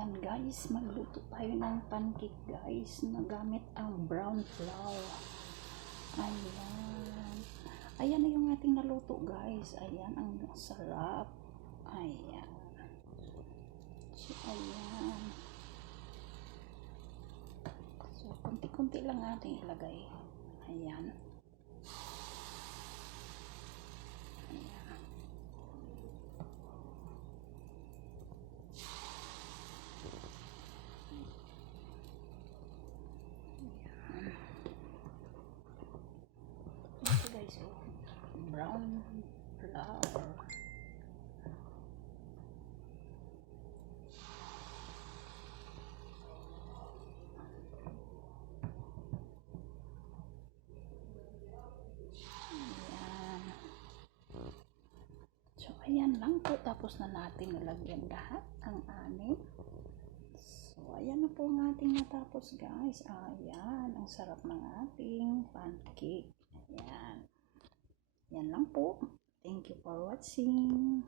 Ayan guys, magluto tayo ng pancake guys na gamit ang brown flour. Ayan. Ayan na yung ating naluto guys. Ayan, ang sarap. Ayan. So, ayan. So, konti-konti lang ating ilagay. Ayan. Oh. Brown flour. Ayan. Lang po. Tapos na natin nalagyan lahat ang anim. So, ayan na po ang ating natapos guys. Ayan. Ang sarap ng ating pancake. Ayan. Yan lang po. Thank you for watching.